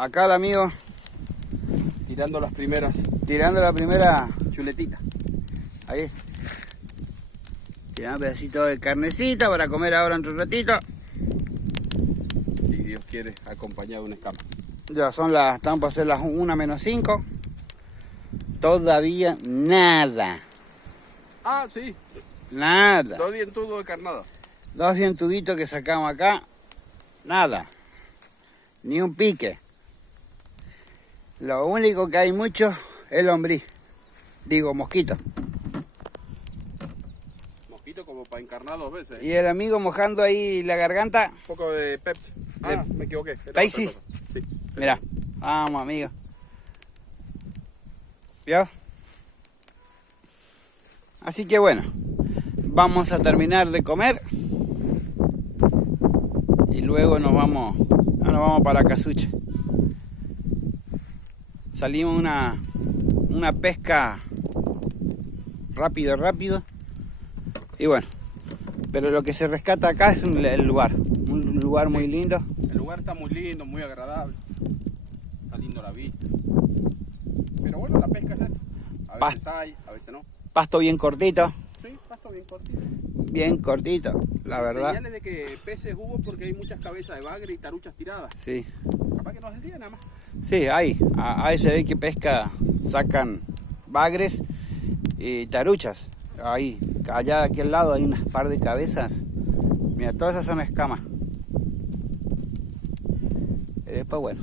Acá el amigo tirando las primeras. tirando la primera chuletita. Ahí. Tirando un pedacito de carnecita para comer ahora en un ratito. Si Dios quiere, acompañado de una escama. Ya son las, están por ser las 1:05. Todavía nada. Ah, sí. Nada. 2 dientudos de carnada. 2 dientuditos que sacamos acá. Nada. Ni un pique. Lo único que hay mucho es lombriz. Digo, mosquito. Mosquito como para encarnar 2 veces. Y el amigo mojando ahí la garganta. Un poco de Pepsi. Ah, me equivoqué. Era Pepsi. otra cosa. Sí. Mira, vamos amigo. ¿Vio? Así que bueno, vamos a terminar de comer y luego nos vamos para Casuche. Salimos una pesca rápido y bueno, pero lo que se rescata acá es el lugar, un lugar muy lindo. El lugar está muy lindo, muy agradable. Está lindo la vista. Pero bueno, la pesca es esto. A veces hay, a veces no. Pasto bien cortito. Sí, pasto bien cortito. Bien cortito, la verdad. Señales de que peces hubo porque hay muchas cabezas de bagre y taruchas tiradas. Sí, Capaz que no es el día nada más. sí, ahí se ve que pesca, sacan bagres y taruchas. Ahí, allá aquí al lado hay unas par de cabezas. Mira, todas esas son escamas. Y después bueno,